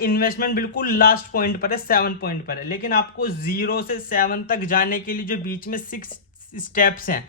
Investment बिल्कुल last point पर है, 7 पॉइंट पर है, लेकिन आपको 0 से 7 तक जाने के लिए जो बीच में 6 स्टेप्स हैं,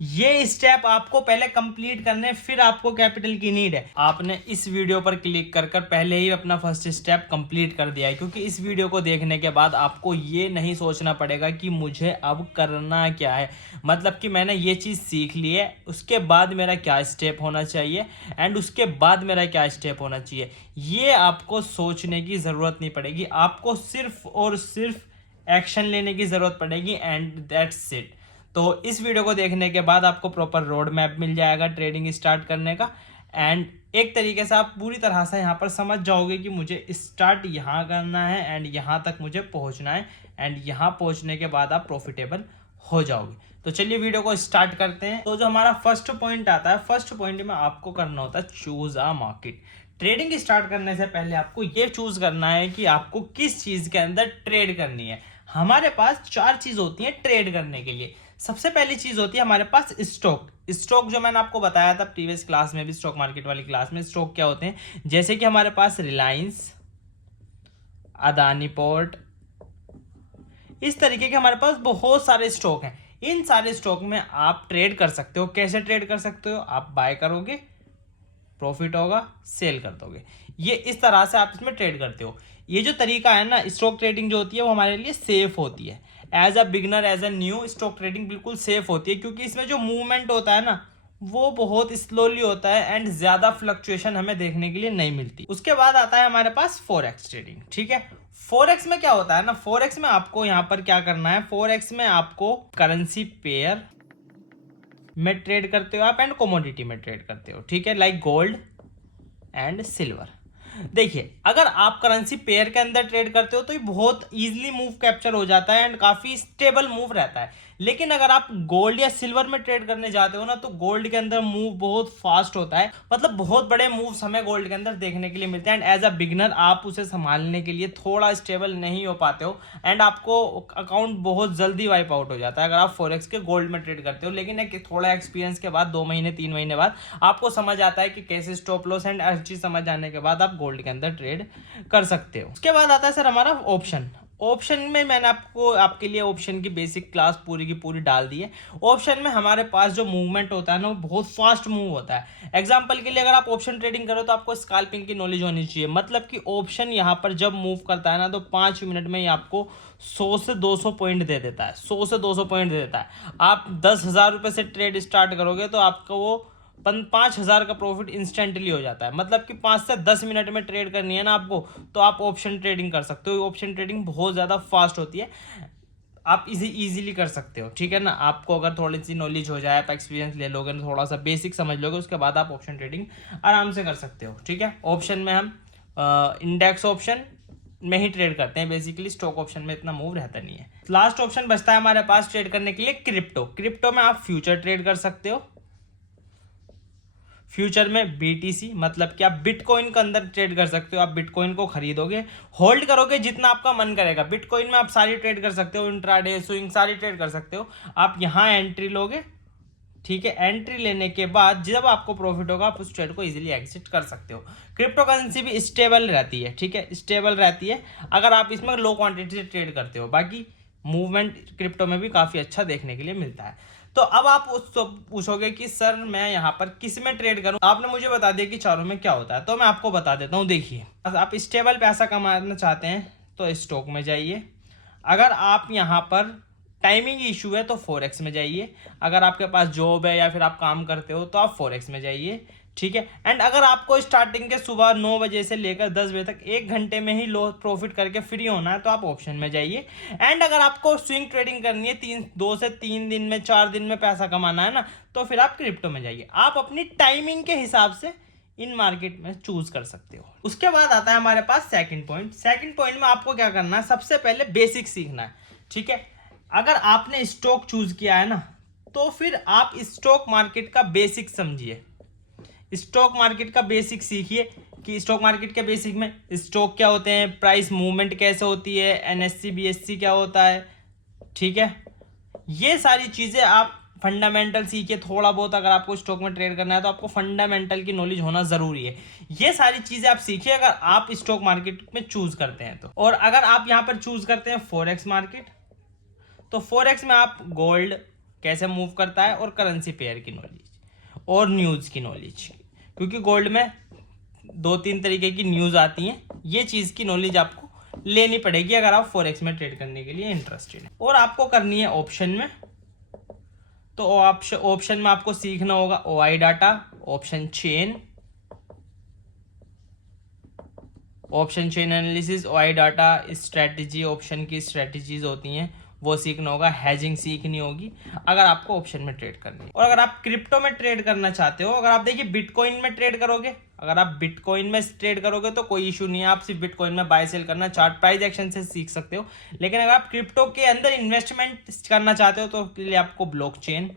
ये स्टेप आपको पहले कंप्लीट करने, फिर आपको कैपिटल की नीड है। आपने इस वीडियो पर क्लिक कर पहले ही अपना फर्स्ट स्टेप कंप्लीट कर दिया है, क्योंकि इस वीडियो को देखने के बाद आपको ये नहीं सोचना पड़ेगा कि मुझे अब करना क्या है, मतलब कि मैंने ये चीज़ सीख ली है, उसके बाद मेरा क्या स्टेप होना चाहिए एंड उसके बाद मेरा क्या स्टेप होना चाहिए, ये आपको सोचने की ज़रूरत नहीं पड़ेगी। आपको सिर्फ और सिर्फ एक्शन लेने की ज़रूरत पड़ेगी एंड दैट्स इट। तो इस वीडियो को देखने के बाद आपको प्रॉपर रोड मैप मिल जाएगा ट्रेडिंग स्टार्ट करने का, एंड एक तरीके से आप पूरी तरह से यहाँ पर समझ जाओगे कि मुझे स्टार्ट यहाँ करना है एंड यहाँ तक मुझे पहुँचना है, एंड यहाँ पहुँचने के बाद आप प्रॉफिटेबल हो जाओगे। तो चलिए वीडियो को स्टार्ट करते हैं। तो जो हमारा फर्स्ट पॉइंट आता है, फर्स्ट पॉइंट में आपको करना होता है choose a market. Trading start करने से पहले आपको ये चूज करना है कि आपको किस चीज के अंदर ट्रेड करनी है। हमारे पास 4 चीज होती है ट्रेड करने के लिए। सबसे पहली चीज होती है हमारे पास स्टॉक। स्टॉक जो मैंने आपको बताया था प्रीवियस क्लास में भी, स्टॉक मार्केट वाली क्लास में, स्टॉक क्या होते हैं, जैसे कि हमारे पास रिलायंस, अदानी पोर्ट, इस तरीके के हमारे पास बहुत सारे स्टॉक हैं। इन सारे स्टॉक में आप ट्रेड कर सकते हो। कैसे ट्रेड कर सकते हो? आप बाय करोगे, प्रॉफिट होगा, सेल कर दोगे, ये इस तरह से आप इसमें ट्रेड करते हो। ये जो तरीका है ना, स्टॉक ट्रेडिंग जो होती है वो हमारे लिए सेफ होती है। As a beginner, as a new, stock trading बिल्कुल सेफ होती है, क्योंकि इसमें जो मूवमेंट होता है ना वो बहुत स्लोली होता है एंड ज्यादा फ्लक्चुएशन हमें देखने के लिए नहीं मिलती। उसके बाद आता है हमारे पास फॉरेक्स ट्रेडिंग। ठीक है, फॉरेक्स में क्या होता है ना, फॉरेक्स में आपको यहाँ पर क्या करना है, फॉरेक्स में आपको करेंसी पेयर में ट्रेड करते हो आप एंड कमोडिटी में ट्रेड करते हो। ठीक है, लाइक गोल्ड एंड सिल्वर। देखिए, अगर आप करेंसी पेयर के अंदर ट्रेड करते हो तो ये बहुत इजीली मूव कैप्चर हो जाता है एंड काफी स्टेबल मूव रहता है। लेकिन अगर आप गोल्ड या सिल्वर में ट्रेड करने जाते हो ना, तो गोल्ड के अंदर मूव बहुत फास्ट होता है, मतलब बहुत बड़े मूव्स हमें गोल्ड के अंदर देखने के लिए मिलते हैं एंड एज अ बिगनर आप उसे संभालने के लिए थोड़ा स्टेबल नहीं हो पाते हो एंड आपको अकाउंट बहुत जल्दी वाइप आउट हो जाता है अगर आप फॉरेक्स के गोल्ड में ट्रेड करते हो। लेकिन एक थोड़ा एक्सपीरियंस के बाद 2 महीने 3 महीने बाद आपको समझ आता है कि कैसे स्टॉप लॉस एंड हर चीज समझ आने के बाद आप गोल्ड के अंदर ट्रेड कर सकते हो। उसके बाद आता है सर हमारा ऑप्शन। ऑप्शन में मैंने आपको आपके लिए ऑप्शन की बेसिक क्लास पूरी की पूरी डाल दी है। ऑप्शन में हमारे पास जो मूवमेंट होता है ना वो बहुत फास्ट मूव होता है। एग्जांपल के लिए अगर आप ऑप्शन ट्रेडिंग करो तो आपको स्कैल्पिंग की नॉलेज होनी चाहिए, मतलब कि ऑप्शन यहाँ पर जब मूव करता है ना तो 5 मिनट में ही आपको 100 से 200 पॉइंट दे देता है, 100 से 200 पॉइंट दे देता है। आप 10,000 रुपये से ट्रेड स्टार्ट करोगे तो आपको वो 5,000 का प्रॉफिट इंस्टेंटली हो जाता है। मतलब कि 5 से 10 मिनट में ट्रेड करनी है ना आपको, तो आप ऑप्शन ट्रेडिंग कर सकते हो। ऑप्शन ट्रेडिंग बहुत ज़्यादा फास्ट होती है, आप इजीली कर सकते हो। ठीक है ना, आपको अगर थोड़ी सी नॉलेज हो जाए, आप एक्सपीरियंस ले लोगे, थोड़ा सा बेसिक समझ लोगे, उसके बाद आप ऑप्शन ट्रेडिंग आराम से कर सकते हो। ठीक है, ऑप्शन में हम इंडेक्स ऑप्शन में ही ट्रेड करते हैं बेसिकली, स्टॉक ऑप्शन में इतना मूव रहता नहीं है। लास्ट ऑप्शन बचता है हमारे पास ट्रेड करने के लिए क्रिप्टो। क्रिप्टो में आप फ्यूचर ट्रेड कर सकते हो। फ्यूचर में बीटीसी, मतलब कि आप बिटकॉइन के अंदर ट्रेड कर सकते हो। आप बिटकॉइन को खरीदोगे, होल्ड करोगे जितना आपका मन करेगा। बिटकॉइन में आप सारी ट्रेड कर सकते हो, इंट्राडे, स्विंग, सारी ट्रेड कर सकते हो। आप यहाँ एंट्री लोगे, ठीक है, एंट्री लेने के बाद जब आपको प्रॉफिट होगा आप उस ट्रेड को इजीली एग्जिट कर सकते हो। क्रिप्टो करेंसी भी स्टेबल रहती है। ठीक है, स्टेबल रहती है अगर आप इसमें लो क्वांटिटी से ट्रेड करते हो। बाकी मूवमेंट क्रिप्टो में भी काफ़ी अच्छा देखने के लिए मिलता है। तो अब आप उसको पूछोगे कि सर मैं यहाँ पर किस में ट्रेड करूँ, आपने मुझे बता दिया कि चारों में क्या होता है, तो मैं आपको बता देता हूँ। देखिए, आप स्टेबल पैसा कमाना चाहते हैं तो स्टॉक में जाइए। अगर आप यहाँ पर टाइमिंग इशू है तो फॉरेक्स में जाइए। अगर आपके पास जॉब है या फिर आप काम करते हो तो आप फॉरेक्स में जाइए। ठीक है, एंड अगर आपको स्टार्टिंग के सुबह 9 बजे से लेकर 10 बजे तक 1 घंटे में ही लो प्रॉफिट करके फ्री होना है तो आप ऑप्शन में जाइए। एंड अगर आपको स्विंग ट्रेडिंग करनी है 2 से 3 दिन में, 4 दिन में पैसा कमाना है ना, तो फिर आप क्रिप्टो में जाइए। आप अपनी टाइमिंग के हिसाब से इन मार्केट में चूज कर सकते हो। उसके बाद आता है हमारे पास सेकंड पॉइंट। सेकंड पॉइंट में आपको क्या करना है, सबसे पहले बेसिक सीखना है। ठीक है, अगर आपने स्टॉक चूज किया है ना तो फिर आप स्टॉक मार्केट का बेसिक समझिए, स्टॉक मार्केट का बेसिक सीखिए कि स्टॉक मार्केट के बेसिक में स्टॉक क्या होते हैं, प्राइस मूवमेंट कैसे होती है, एनएससी बीएससी क्या होता है। ठीक है, ये सारी चीज़ें आप फंडामेंटल सीखिए थोड़ा बहुत। अगर आपको स्टॉक में ट्रेड करना है तो आपको फंडामेंटल की नॉलेज होना जरूरी है। ये सारी चीजें आप सीखिए अगर आप स्टॉक मार्केट में चूज करते हैं तो। और अगर आप यहाँ पर चूज करते हैं फॉरेक्स मार्केट, तो फॉरेक्स में आप गोल्ड कैसे मूव करता है और करेंसी पेयर की नॉलेज और न्यूज की नॉलेज, क्योंकि गोल्ड में 2-3 तरीके की न्यूज आती हैं, ये चीज की नॉलेज आपको लेनी पड़ेगी अगर आप फॉरेक्स में ट्रेड करने के लिए इंटरेस्टेड हैं। और आपको करनी है ऑप्शन में, तो ऑप्शन में आपको सीखना होगा OI data, option chain analysis, OI data strategy, option की स्ट्रेटेजीज होती हैं वो सीखना होगा, हैजिंग सीखनी होगी अगर आपको ऑप्शन में ट्रेड करनी है। और अगर आप क्रिप्टो में ट्रेड करना चाहते हो, अगर आप देखिए बिटकॉइन में ट्रेड करोगे, अगर आप बिटकॉइन में ट्रेड करोगे तो कोई इशू नहीं है, आप सिर्फ बिटकॉइन में बाय सेल करना, चार्ट प्राइस एक्शन से सीख सकते हो। लेकिन अगर आप क्रिप्टो के अंदर इन्वेस्टमेंट करना चाहते हो तो उसके लिए आपको ब्लॉकचेन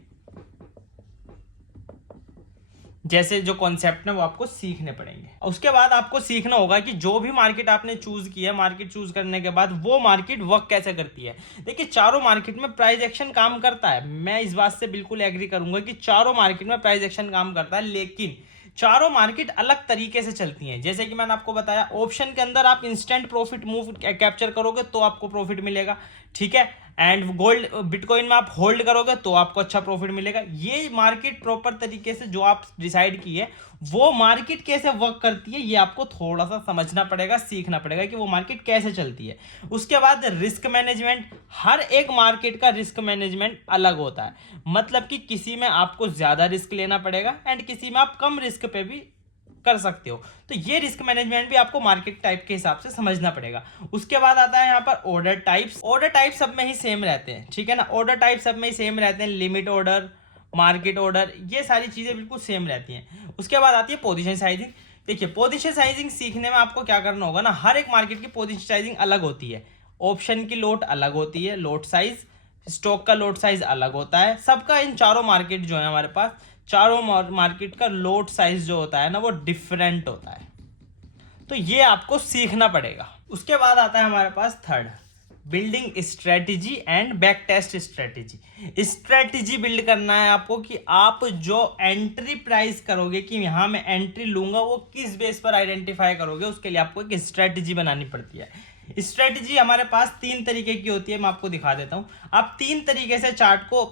जैसे जो कॉन्सेप्ट है वो आपको सीखने पड़ेंगे। उसके बाद आपको सीखना होगा कि जो भी मार्केट आपने चूज की है, मार्केट चूज करने के बाद वो मार्केट वर्क कैसे करती है। देखिए चारों मार्केट में प्राइस एक्शन काम करता है, मैं इस बात से बिल्कुल एग्री करूंगा कि चारों मार्केट में प्राइस एक्शन काम करता है, लेकिन चारों मार्केट अलग तरीके से चलती हैं। जैसे कि मैंने आपको बताया ऑप्शन के अंदर आप इंस्टेंट प्रॉफिट मूव कैप्चर करोगे तो आपको प्रॉफिट मिलेगा, ठीक है। एंड गोल्ड बिटकॉइन में आप होल्ड करोगे तो आपको अच्छा प्रॉफिट मिलेगा। ये मार्केट प्रॉपर तरीके से जो आप डिसाइड की है वो मार्केट कैसे वर्क करती है ये आपको थोड़ा सा समझना पड़ेगा, सीखना पड़ेगा कि वो मार्केट कैसे चलती है। उसके बाद रिस्क मैनेजमेंट, हर एक मार्केट का रिस्क मैनेजमेंट अलग होता है, मतलब कि किसी में आपको ज्यादा रिस्क लेना पड़ेगा एंड किसी में आप कम रिस्क पे भी कर सकते हो। तो ये रिस्क मैनेजमेंट भी आपको मार्केट टाइप के हिसाब से समझना पड़ेगा। उसके बाद आता है यहाँ पर ऑर्डर टाइप्स। ऑर्डर टाइप सब में ही सेम रहते हैं, ठीक है ना, ऑर्डर टाइप सब में ही सेम रहते हैं, लिमिट ऑर्डर, मार्केट ऑर्डर, ये सारी चीजें बिल्कुल सेम रहती हैं। उसके बाद आती है पोजीशन साइजिंग। देखिए पोजीशन साइजिंग सीखने में आपको क्या करना होगा ना, हर एक मार्केट की पोजीशन साइजिंग अलग होती है, ऑप्शन की लोट अलग होती है, लोट साइज, स्टॉक का लोट साइज अलग होता है सबका। इन चारों मार्केट जो है हमारे पास, चारों मार्केट का लोट साइज जो होता है ना वो डिफरेंट होता है, तो ये आपको सीखना पड़ेगा। उसके बाद आता है हमारे पास third, building strategy and back test strategy. Strategy build करना है आपको कि आप जो एंट्री प्राइस करोगे कि यहां मैं एंट्री लूंगा वो किस बेस पर आइडेंटिफाई करोगे, उसके लिए आपको एक स्ट्रेटेजी बनानी पड़ती है। स्ट्रेटेजी हमारे पास 3 तरीके की होती है, मैं आपको दिखा देता हूं। आप 3 तरीके से चार्ट को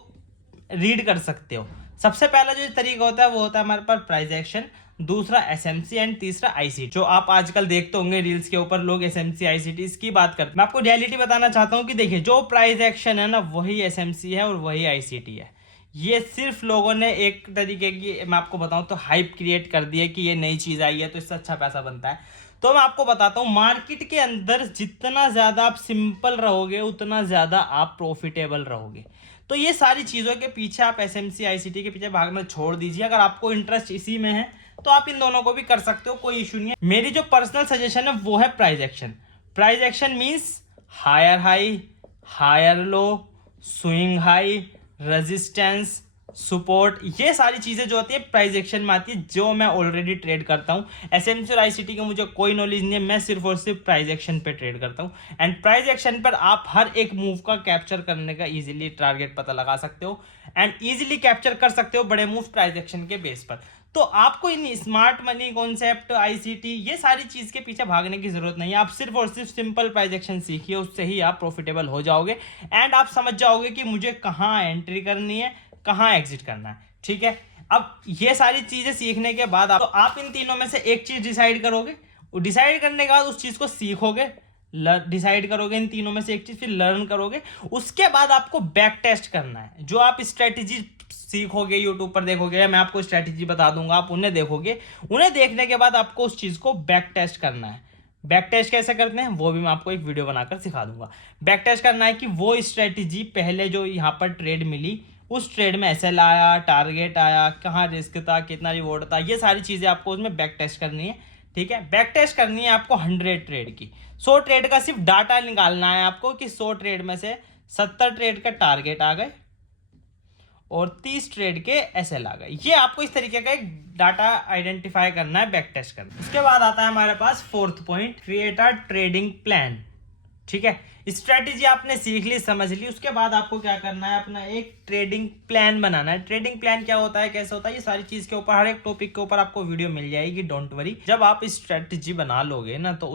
रीड कर सकते हो। सबसे पहला जो तरीका होता है वो होता है हमारे पास प्राइस एक्शन, दूसरा एसएमसी एंड तीसरा आईसीटी। जो आप आजकल देखते होंगे रील्स के ऊपर लोग एसएमसी आईसीटी इसकी बात करते हैं, मैं आपको रियलिटी बताना चाहता हूं कि देखिए जो प्राइस एक्शन है ना वही एसएमसी है और वही आईसीटी है। ये सिर्फ लोगों ने एक तरीके की, मैं आपको बताऊं तो हाइप क्रिएट कर दी है कि ये नई चीज आई है तो इससे अच्छा पैसा बनता है। तो मैं आपको बताता हूं मार्केट के अंदर जितना ज्यादा आप सिंपल रहोगे उतना ज्यादा आप प्रॉफिटेबल रहोगे। तो ये सारी चीजों के पीछे आप एसएमसी आईसीटी के पीछे भागना छोड़ दीजिए। अगर आपको इंटरेस्ट इसी में है तो आप इन दोनों को भी कर सकते हो, कोई इशू नहीं है। मेरी जो पर्सनल सजेशन है वो है price action. Price action means higher high, higher low, swing high, resistance, support, ये सारी चीजें जो होती है प्राइस एक्शन में आती है, जो मैं ऑलरेडी ट्रेड करता हूं। एसएमसी और आईसीटी की मुझे कोई नॉलेज नहीं है, मैं सिर्फ और सिर्फ प्राइस एक्शन पे ट्रेड करता हूं। एंड प्राइस एक्शन पर आप हर एक मूव का कैप्चर करने का इजीली टारगेट पता लगा सकते हो एंड इजीली कैप्चर कर सकते हो बड़े मूव प्राइस एक्शन के बेस पर। तो आपको इन स्मार्ट मनी कॉन्सेप्ट, आईसीटी, ये सारी चीज के पीछे भागने की जरूरत नहीं है। आप सिर्फ और सिर्फ सिंपल प्राइस एक्शन सीखिए, उससे ही आप प्रॉफिटेबल हो जाओगे एंड आप समझ जाओगे कि मुझे कहाँ एंट्री करनी है, कहाँ एग्जिट करना है, ठीक है। अब ये सारी चीजें सीखने के बाद तो आप इन तीनों में से एक चीज डिसाइड करोगे, डिसाइड करने के बाद उस चीज को सीखोगे, डिसाइड करोगे इन तीनों में से एक चीज, फिर लर्न करोगे। उसके बाद आपको बैक टेस्ट करना है। जो आप स्ट्रेटेजी सीखोगे यूट्यूब पर देखोगे, मैं आपको स्ट्रेटेजी बता दूंगा, आप उन्हें देखोगे, उन्हें देखने के बाद आपको उस चीज को बैक टेस्ट करना है। बैक टेस्ट कैसे करते हैं वो भी मैं आपको एक वीडियो बनाकर सिखा दूंगा। बैक टेस्ट करना है कि वो स्ट्रेटेजी पहले जो यहाँ पर ट्रेड मिली उस ट्रेड में एसएल आया, टारगेट आया, कहाँ रिस्क था, कितना रिवॉर्ड था, ये सारी चीजें आपको उसमें बैक टेस्ट करनी है, ठीक है। बैक टेस्ट करनी है आपको 100 ट्रेड की, 100 ट्रेड का सिर्फ डाटा निकालना है आपको कि 100 ट्रेड में से 70 ट्रेड का टारगेट आ गए और 30 ट्रेड के एसएल आ गए। ये आपको इस तरीके का एक डाटा आइडेंटिफाई करना है, बैक टेस्ट करना है। उसके बाद आता है हमारे पास 4th point, create a trading plan, ठीक है, स्ट्रेटेजी आपने सीख ली, समझ ली। उसके बाद आपको क्या करना है, अपना एक ट्रेडिंग प्लान बनाना है। ट्रेडिंग प्लान क्या होता है, कैसे होता है, ये सारी चीज के ऊपर, हर एक टॉपिक के ऊपर आपको वीडियो मिल जाएगी, डोंट वरी। जब आप स्ट्रेटेजी बना लोगे ना, तो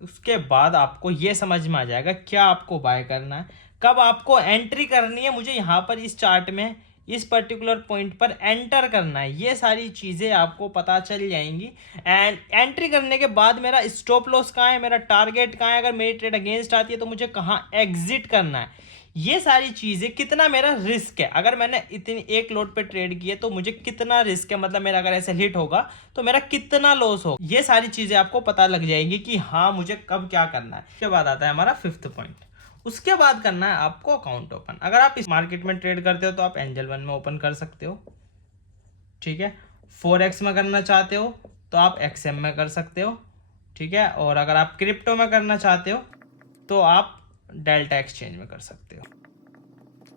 उसके बाद आपको ये समझ में आ जाएगा क्या आपको बाय करना है, कब आपको एंट्री करनी है, मुझे यहाँ पर इस चार्ट में इस पर्टिकुलर पॉइंट पर एंटर करना है, ये सारी चीज़ें आपको पता चल जाएंगी। एंड एंट्री करने के बाद मेरा स्टॉप लॉस कहाँ है, मेरा टारगेट कहाँ है, अगर मेरी ट्रेड अगेंस्ट आती है तो मुझे कहाँ एग्जिट करना है, ये सारी चीज़ें, कितना मेरा रिस्क है, अगर मैंने इतनी एक लोड पे ट्रेड की है तो मुझे कितना रिस्क है, मतलब मेरा अगर ऐसे हिट होगा तो मेरा कितना लॉस होगा, ये सारी चीज़ें आपको पता लग जाएंगी कि हाँ मुझे कब क्या करना है। उसके बाद आता है हमारा 5th पॉइंट। उसके बाद करना है आपको अकाउंट ओपन। अगर आप इस मार्केट में ट्रेड करते हो तो आप एंजल वन में ओपन कर सकते हो, ठीक है। फॉरेक्स में करना चाहते हो तो आप एक्सएम में कर सकते हो, ठीक है। और अगर आप क्रिप्टो में करना चाहते हो तो आप डेल्टा एक्सचेंज में कर सकते हो।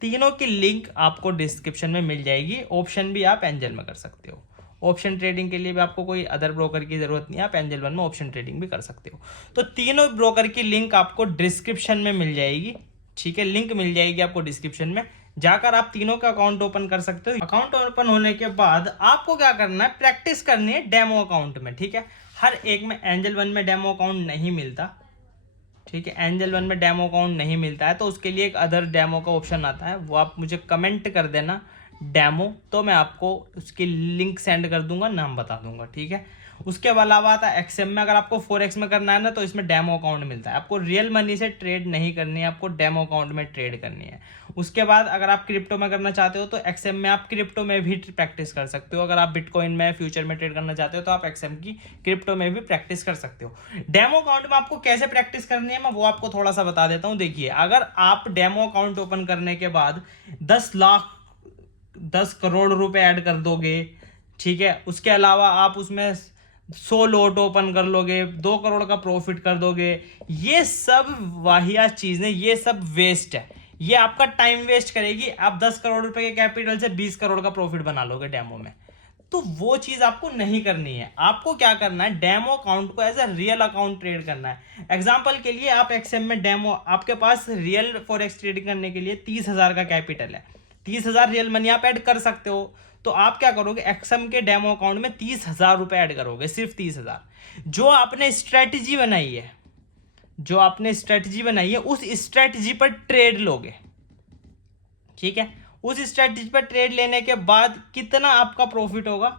तीनों की लिंक आपको डिस्क्रिप्शन में मिल जाएगी। ऑप्शन भी आप एंजल में कर सकते हो। ऑप्शन ट्रेडिंग के लिए भी आपको कोई अदर ब्रोकर की जरूरत नहीं है, आप एंजल वन में ऑप्शन ट्रेडिंग भी कर सकते हो। तो तीनों ब्रोकर की लिंक आपको डिस्क्रिप्शन में मिल जाएगी, ठीक है। लिंक मिल जाएगी आपको डिस्क्रिप्शन में, जाकर आप तीनों का अकाउंट ओपन कर सकते हो। अकाउंट ओपन होने के बाद आपको क्या करना है, प्रैक्टिस करनी है डेमो अकाउंट में, ठीक है। हर एक में एंजल वन में डेमो अकाउंट नहीं मिलता, ठीक है। एंजल वन में डेमो अकाउंट नहीं मिलता है तो उसके लिए एक अदर डेमो का ऑप्शन आता है, वो आप मुझे कमेंट कर देना डेमो, तो मैं आपको उसकी लिंक सेंड कर दूंगा, नाम बता दूंगा, ठीक है। उसके अलावा आता है एक्सएम में। अगर आपको फॉरेक्स में करना है ना तो इसमें डेमो अकाउंट मिलता है, आपको रियल मनी से ट्रेड नहीं करनी है, आपको डेमो अकाउंट में ट्रेड करनी है। उसके बाद अगर आप क्रिप्टो में करना चाहते हो तो एक्सएम में आप क्रिप्टो में भी प्रैक्टिस कर सकते हो। अगर आप बिटकॉइन में फ्यूचर में ट्रेड करना चाहते हो तो आप एक्सएम की क्रिप्टो में भी प्रैक्टिस कर सकते हो। डेमो अकाउंट में आपको कैसे प्रैक्टिस करनी है मैं वो आपको थोड़ा सा बता देता हूँ। देखिए, अगर आप डेमो अकाउंट ओपन करने के बाद 10 करोड़ रुपए ऐड कर दोगे, ठीक है। उसके अलावा आप उसमें 100 लोट ओपन कर लोगे, 2 करोड़ का प्रॉफिट कर दोगे, ये सब वाहियात चीजें, ये सब वेस्ट है, ये आपका टाइम वेस्ट करेगी। आप 10 करोड़ रुपए के कैपिटल से 20 करोड़ का प्रॉफिट बना लोगे डेमो में, तो वो चीज आपको नहीं करनी है। आपको क्या करना है, डेमो अकाउंट को as a real account trade करना है। एग्जांपल के लिए आप एक्सएम में डेमो, आपके पास रियल फॉरेक्स ट्रेडिंग करने के लिए 30,000 का कैपिटल है, 30,000 रियल मनी आप ऐड कर सकते हो। तो आप क्या करोगे, एक्सएम के डेमो अकाउंट में 30,000 रुपए ऐड करोगे, सिर्फ 30,000। जो आपने स्ट्रेटजी बनाई है, जो आपने स्ट्रेटजी बनाई है उस स्ट्रेटजी पर ट्रेड लोगे, ठीक है। उस स्ट्रेटजी पर ट्रेड लेने के बाद कितना आपका प्रॉफिट होगा,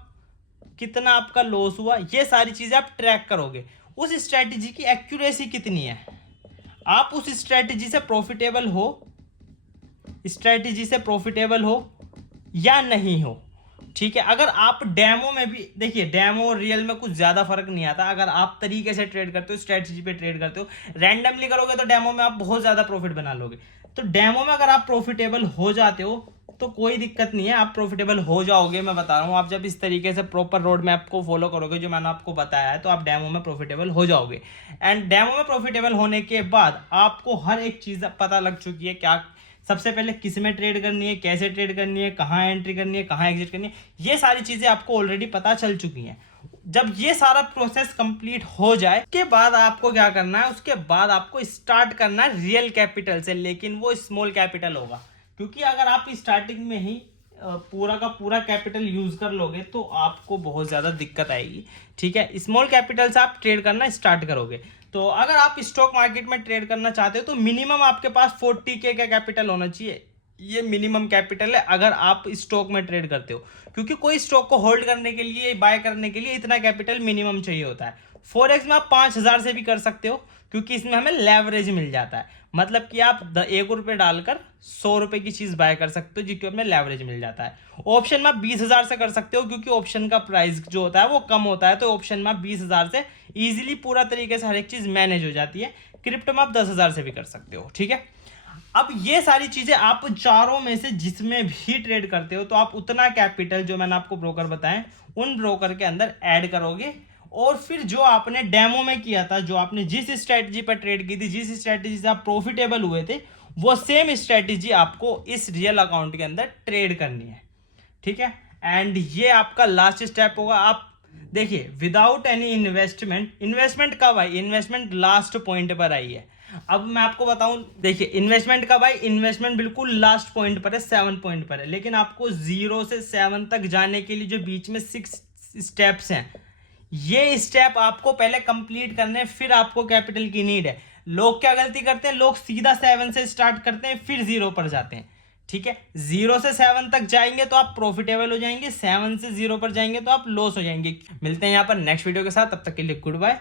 कितना आपका लॉस हुआ, ये सारी चीजें आप ट्रैक करोगे। उस स्ट्रेटजी की एक्यूरेसी कितनी है, आप उस स्ट्रेटजी से प्रॉफिटेबल हो, स्ट्रेटजी से प्रॉफिटेबल हो या नहीं हो, ठीक है। अगर आप डेमो में भी, देखिए डेमो और रियल में कुछ ज्यादा फर्क नहीं आता। अगर आप तरीके से ट्रेड करते हो, स्ट्रेटजी पे ट्रेड करते हो, रैंडमली करोगे तो डेमो में आप बहुत ज्यादा प्रॉफिट बना लोगे। तो डेमो में अगर आप प्रॉफिटेबल हो जाते हो तो कोई दिक्कत नहीं है, आप प्रॉफिटेबल हो जाओगे। मैं बता रहा हूँ, आप जब इस तरीके से प्रॉपर रोड मैप को फॉलो करोगे जो मैंने आपको बताया है, तो आप डेमो में प्रॉफिटेबल हो जाओगे। एंड डेमो में प्रॉफिटेबल होने के बाद आपको हर एक चीज पता लग चुकी है, क्या सबसे पहले किस में ट्रेड करनी है, कैसे ट्रेड करनी है, कहाँ एंट्री करनी है, कहाँ एग्जिट करनी है, ये सारी चीजें आपको ऑलरेडी पता चल चुकी हैं। जब ये सारा प्रोसेस कंप्लीट हो जाए के बाद आपको क्या करना है, उसके बाद आपको स्टार्ट करना है रियल कैपिटल से, लेकिन वो स्मॉल कैपिटल होगा, क्योंकि अगर आप स्टार्टिंग में ही पूरा का पूरा कैपिटल यूज कर लोगे तो आपको बहुत ज्यादा दिक्कत आएगी, ठीक है। स्मॉल कैपिटल से आप ट्रेड करना स्टार्ट करोगे। तो अगर आप स्टॉक मार्केट में ट्रेड करना चाहते हो तो मिनिमम आपके पास 40K का कैपिटल होना चाहिए, ये मिनिमम कैपिटल है अगर आप स्टॉक में ट्रेड करते हो, क्योंकि कोई स्टॉक को होल्ड करने के लिए, बाय करने के लिए इतना कैपिटल मिनिमम चाहिए होता है। फॉरेक्स में आप 5,000 से भी कर सकते हो, क्योंकि इसमें हमें लेवरेज मिल जाता है, मतलब कि आप 1 रुपये डालकर 100 रुपये की चीज बाय कर सकते हो, जिसके में लेवरेज मिल जाता है। ऑप्शन में आप 20,000 से कर सकते हो, क्योंकि ऑप्शन का प्राइस जो होता है वो कम होता है, तो ऑप्शन में आप 20,000 से इजीली पूरा तरीके से हर एक चीज मैनेज हो जाती है। क्रिप्टो में आप 10,000 से भी कर सकते हो, ठीक है। अब ये सारी चीजें आप चारों में से जिसमें भी ट्रेड करते हो तो आप उतना कैपिटल जो मैंने आपको ब्रोकर बताएं उन ब्रोकर के अंदर ऐड करोगे, और फिर जो आपने डेमो में किया था, जो आपने जिस स्ट्रेटजी पर ट्रेड की थी, जिस स्ट्रेटजी से आप प्रॉफिटेबल हुए थे, वो सेम स्ट्रेटजी आपको इस रियल अकाउंट के अंदर ट्रेड करनी है, ठीक है। एंड ये आपका लास्ट स्टेप होगा। आप देखिए विदाउट एनी इन्वेस्टमेंट कब आई? इन्वेस्टमेंट लास्ट पॉइंट पर आई है। अब मैं आपको बताऊं, देखिए इन्वेस्टमेंट कब आई? इन्वेस्टमेंट बिल्कुल लास्ट पॉइंट पर है, 7 पॉइंट पर है, लेकिन आपको 0 से 7 तक जाने के लिए जो बीच में 6 स्टेप्स हैं, ये स्टेप आपको पहले कंप्लीट करने हैं, फिर आपको कैपिटल की नीड है। लोग क्या गलती करते हैं, लोग सीधा 7 से स्टार्ट करते हैं फिर 0 पर जाते हैं। ठीक है, 0 से 7 तक जाएंगे तो आप प्रॉफिटेबल हो जाएंगे, 7 से 0 पर जाएंगे तो आप लॉस हो जाएंगे। मिलते हैं यहाँ पर नेक्स्ट वीडियो के साथ, तब तक के लिए गुड बाय।